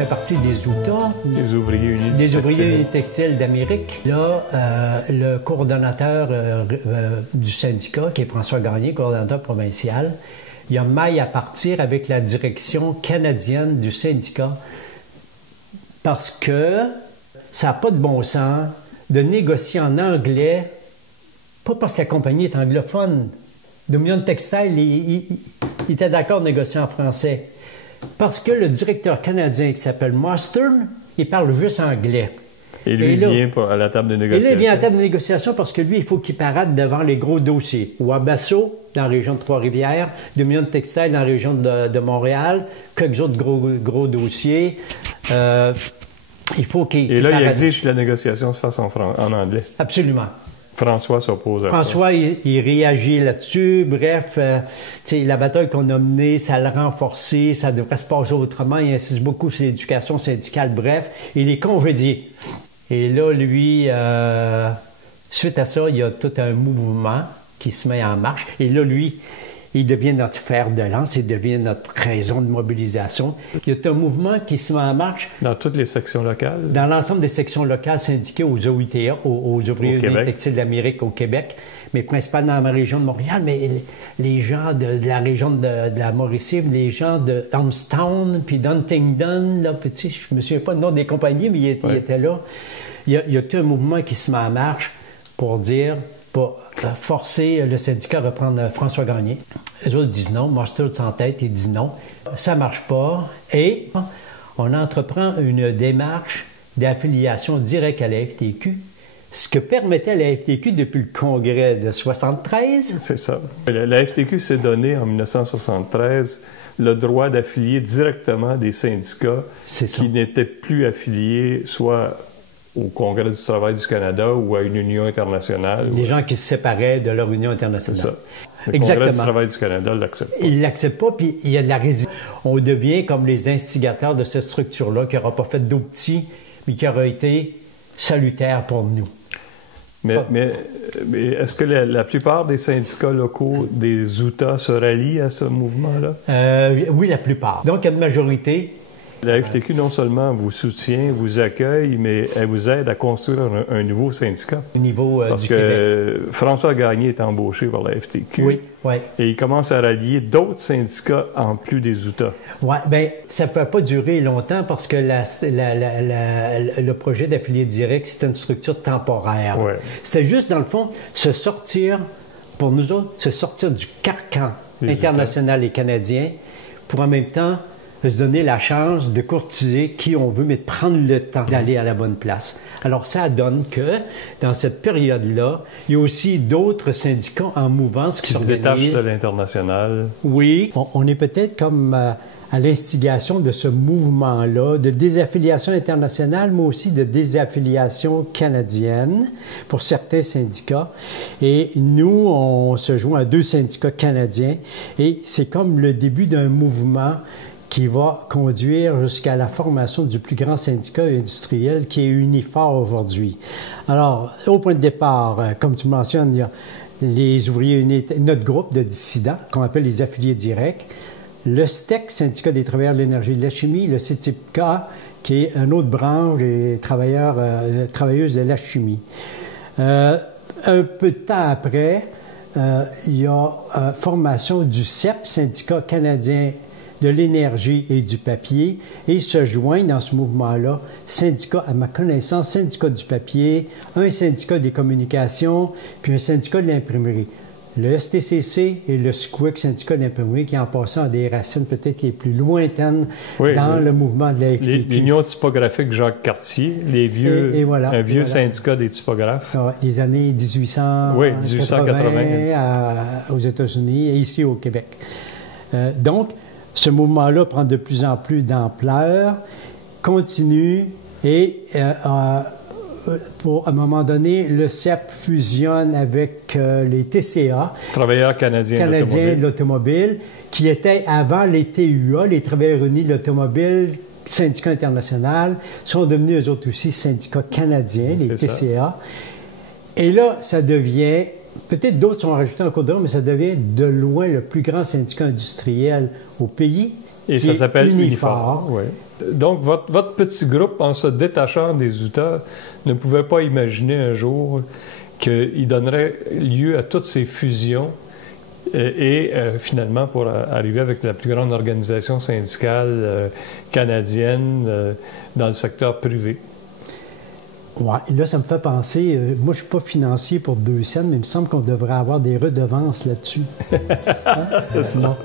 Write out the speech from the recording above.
fait partie des UTA. Les ouvriers unis des ouvriers unis textiles d'Amérique. Là, le coordonnateur du syndicat, qui est François Gagné, coordonnateur provincial, il a maille à partir avec la direction canadienne du syndicat parce que ça n'a pas de bon sens de négocier en anglais, pas parce que la compagnie est anglophone. Dominion Textile, il était d'accord de négocier en français. Parce que le directeur canadien qui s'appelle Mostern, il parle juste anglais. Et lui, il vient à la table de négociation. Et là, il vient à la table de négociation parce que lui, il faut qu'il parade devant les gros dossiers. Wabasso, dans la région de Trois-Rivières, Dominion Textile, dans la région de Montréal, quelques autres gros dossiers. Il faut qu'il Et là, il exige que la négociation se fasse en anglais. Absolument. François s'oppose à ça. François, il réagit là-dessus. Bref, la bataille qu'on a menée, ça l'a renforcé, ça devrait se passer autrement. Il insiste beaucoup sur l'éducation syndicale. Bref, il est congédié. Et là, lui, suite à ça, il y a tout un mouvement qui se met en marche. Et là, lui, il devient notre fer de lance, il devient notre raison de mobilisation. Il y a un mouvement qui se met en marche. Dans toutes les sections locales? Dans l'ensemble des sections locales syndiquées aux OITA, aux Ouvriers Unis Textiles d'Amérique au Québec, mais principalement dans ma région de Montréal, mais les gens de la région de la Mauricie, les gens de Thomastown, puis d'Huntingdon, là, je ne me souviens pas le nom des compagnies, mais il était là. Il y a tout un mouvement qui se met en marche pour dire... pour forcer le syndicat à reprendre François Gagné. Les autres disent non. Mostert s'entête, il dit non. Ça ne marche pas. Et on entreprend une démarche d'affiliation directe à la FTQ, ce que permettait la FTQ depuis le congrès de 1973. C'est ça. La FTQ s'est donné en 1973 le droit d'affilier directement des syndicats qui n'étaient plus affiliés soit au Congrès du travail du Canada ou à une union internationale. Les gens qui se séparaient de leur union internationale. C'est ça. Le Congrès du travail du Canada ne l'accepte pas. Il ne l'accepte pas, puis il y a de la résistance. On devient comme les instigateurs de cette structure-là, qui n'aura pas fait d'eau petit, mais qui aura été salutaire pour nous. Mais est-ce que la plupart des syndicats locaux des UTA se rallient à ce mouvement-là? Oui, la plupart. Donc, il y a une majorité. La FTQ, non seulement vous soutient, vous accueille, mais elle vous aide à construire un nouveau syndicat. Au niveau Parce du que Québec. François Gagné est embauché par la FTQ. Oui, oui. Et il commence à rallier d'autres syndicats en plus des UTA. Oui, bien, ça ne peut pas durer longtemps parce que le projet d'affilié direct, c'est une structure temporaire. Ouais. C'était juste, dans le fond, pour nous autres, se sortir du carcan international et canadien pour en même temps se donner la chance de courtiser qui on veut, mais de prendre le temps d'aller à la bonne place. Alors, ça donne que, dans cette période-là, il y a aussi d'autres syndicats en mouvance qui se détachent de l'international. Oui. On est peut-être comme à l'instigation de ce mouvement-là, de désaffiliation internationale, mais aussi de désaffiliation canadienne pour certains syndicats. Et nous, on se joint à 2 syndicats canadiens et c'est comme le début d'un mouvement qui va conduire jusqu'à la formation du plus grand syndicat industriel qui est Unifor aujourd'hui. Alors, au point de départ, comme tu mentionnes, il y a les ouvriers unis, notre groupe de dissidents, qu'on appelle les affiliés directs, le STEC, Syndicat des travailleurs de l'énergie et de la chimie, le CTIPK, qui est une autre branche des travailleuses de la chimie. Un peu de temps après, il y a formation du CEP, Syndicat canadien de l'énergie et du papier, et se joignent dans ce mouvement-là, syndicat, à ma connaissance, syndicat du papier, un syndicat des communications, puis un syndicat de l'imprimerie. Le STCC et le SQUIC, syndicat d'imprimerie, qui en passant a des racines peut-être les plus lointaines le mouvement de la FTQ. L'Union typographique Jacques Cartier, un vieux syndicat des typographes. Les années 1880 aux États-Unis et ici au Québec. Donc, ce mouvement-là prend de plus en plus d'ampleur, continue et à un moment donné, le CEP fusionne avec les TCA, Travailleurs canadiens de l'automobile, qui étaient avant les TUA, les Travailleurs unis de l'automobile, syndicat international, sont devenus eux autres aussi syndicats canadiens, les TCA. Et là, ça devient... Peut-être d'autres sont rajoutés en cours de route, mais ça devient de loin le plus grand syndicat industriel au pays Et ça s'appelle Unifor. Oui. Donc, votre petit groupe, en se détachant des Utah, ne pouvait pas imaginer un jour qu'il donnerait lieu à toutes ces fusions et finalement pour arriver avec la plus grande organisation syndicale canadienne dans le secteur privé. Oui, et là, ça me fait penser, moi, je ne suis pas financier pour 2 cents, mais il me semble qu'on devrait avoir des redevances là-dessus. Hein? C'est ça.